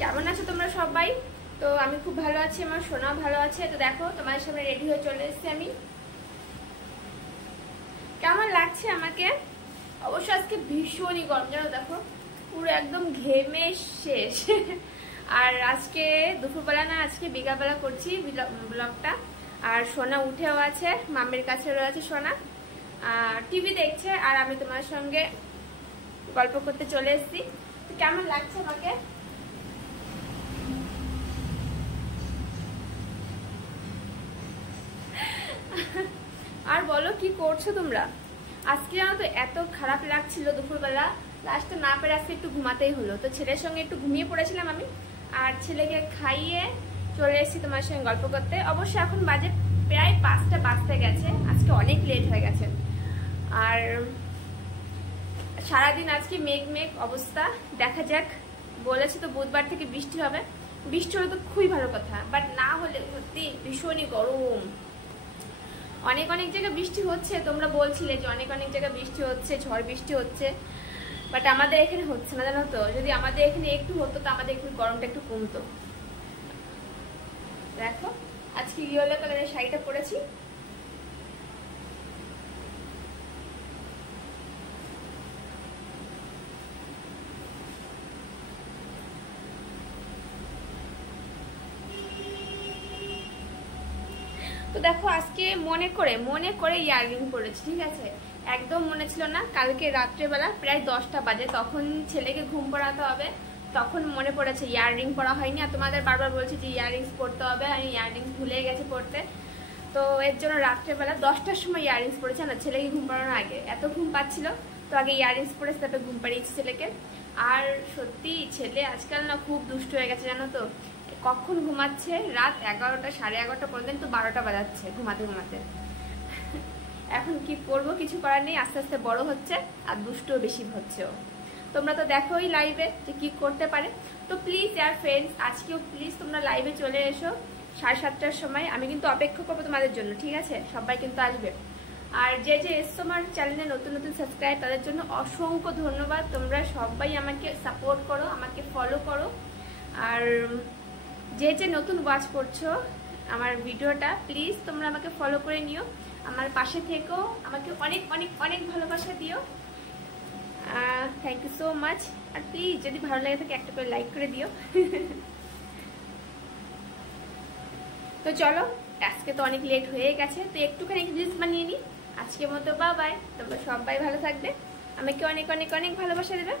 কেমন আছো তোমরা সবাই? তো আমি খুব ভালো আছি, আমার সোনাও ভালো আছে। তো দেখো তোমাদের সামনে রেডি হয়ে চলে এসেছি আমি। কেমন লাগছে আমাকে? অবশ্য আজকে ভীষণই গরম, জানো, দেখো পুরো একদম ঘেমে শেষ। আর আজকে দুপুরবেলা না, আজকে বিকালবেলা করছি ব্লগটা। আর সোনা উঠেও আছে, মাম্মির কাছে রয়েছে সোনা, টিভি দেখছে, আর আমি তোমার সঙ্গে গল্প করতে চলে এসেছি। তো কেমন লাগছে আমাকে? আর বলো, কি করছো তোমরা? আজকে জানো তো এত খারাপ লাগছিল দুপুরবেলা, লাস্টে না পেরে আজকে একটু ঘুমাতেই হলো। তো ছেলের সঙ্গে একটু ঘুমিয়ে পড়েছিলাম আমি, আর ছেলেকে খাইয়ে চলে এসেছি তোমার সঙ্গে গল্প করতে। অবশ্য এখন বাজে প্রায় 5টা বাজতে গেছে, আজকে অনেক লেট হয়ে গেছে। আর সারাদিন আজকে মেঘ মেঘ অবস্থা, দেখা যাক। বলেছে তো বুধবার থেকে বৃষ্টি হবে, বৃষ্টি হলে তো খুবই ভালো কথা, বাট না হলে সত্যি ভীষণই গরম। অনেক অনেক জায়গায় বৃষ্টি হচ্ছে, তোমরা বলছিলে যে অনেক অনেক জায়গায় বৃষ্টি হচ্ছে, ঝড় বৃষ্টি হচ্ছে, বাট আমাদের এখানে হচ্ছে না, জানো তো। যদি আমাদের এখানে একটু হতো তো আমাদের একটু গরমটা একটু কমতো। দেখো আজকে ইয়েলো কালারের শাড়িটা পরেছি। তো দেখো আজকে মনে করে ইয়াররিং পরেছি, ঠিক আছে। একদম মনে ছিল না, কালকে রাত্রেবেলা প্রায় 10টা বাজে, তখন ছেলেকে ঘুম পড়াতে হবে, তখন মনে পড়েছে ইয়াররিং পরা হয়নি। আর তোমাদের বারবার বলছি যে ইয়াররিংস পরতে হবে, আমি ইয়াররিংস ভুলে গেছি পরতে। তো এর জন্য রাত্রেবেলা 10টার সময় ইয়াররিংস পরেছে না, ছেলেকে ঘুম পাড়ানোর আগে। এত ঘুম পাচ্ছিল তো আগে ইয়াররিংস পরেছে, তারপরে ঘুম পাড়িয়েছি ছেলেকে। আর সত্যি ছেলে আজকাল না খুব দুষ্ট হয়ে গেছে, জানো তো। কখন ঘুমাচ্ছে, রাত 11টা, সাড়ে 11টা পর্যন্ত 12টা বাজাচ্ছে ঘুমাতে ঘুমাতে। এখন কি করবো, কিছু করার নেই, আস্তে আস্তে বড় হচ্ছে আর দুষ্টও বেশি হচ্ছে ও। তোমরা তো দেখোই লাইভে যে কি করতে পারে। তো প্লিজ ইয়ার ফ্রেন্ডস, আজকেও প্লিজ তোমরা লাইভে চলে এসো 7:30টার সময়। আমি কিন্তু অপেক্ষা করবো তোমাদের জন্য, ঠিক আছে? সবাই কিন্তু আসবে। আর যে যে এসছো আমার চ্যানেলে নতুন নতুন সাবস্ক্রাইব, তাদের জন্য অসংখ্য ধন্যবাদ। তোমরা সবাই আমাকে সাপোর্ট করো, আমাকে ফলো করো। আর যে যে নতুন ওয়াচ করছো আমার ভিডিওটা, প্লিজ তোমরা আমাকে ফলো করে নিও, আমার পাশে থেকেও আমাকে অনেক অনেক অনেক ভালোবাসা দিও। Thank you so much. আর প্লিজ যদি ভালো লাগে থাকে একটা করে লাইক করে দিও। তো চলো, আজকে তো অনেক লেট হয়ে গেছে, তো একটুখানি রিলস বানিয়ে নিই। আজকের মতো বাই বাই, তোমরা সবাই ভালো থাকবে, আমাকে অনেক অনেক অনেক ভালোবাসা দেবে।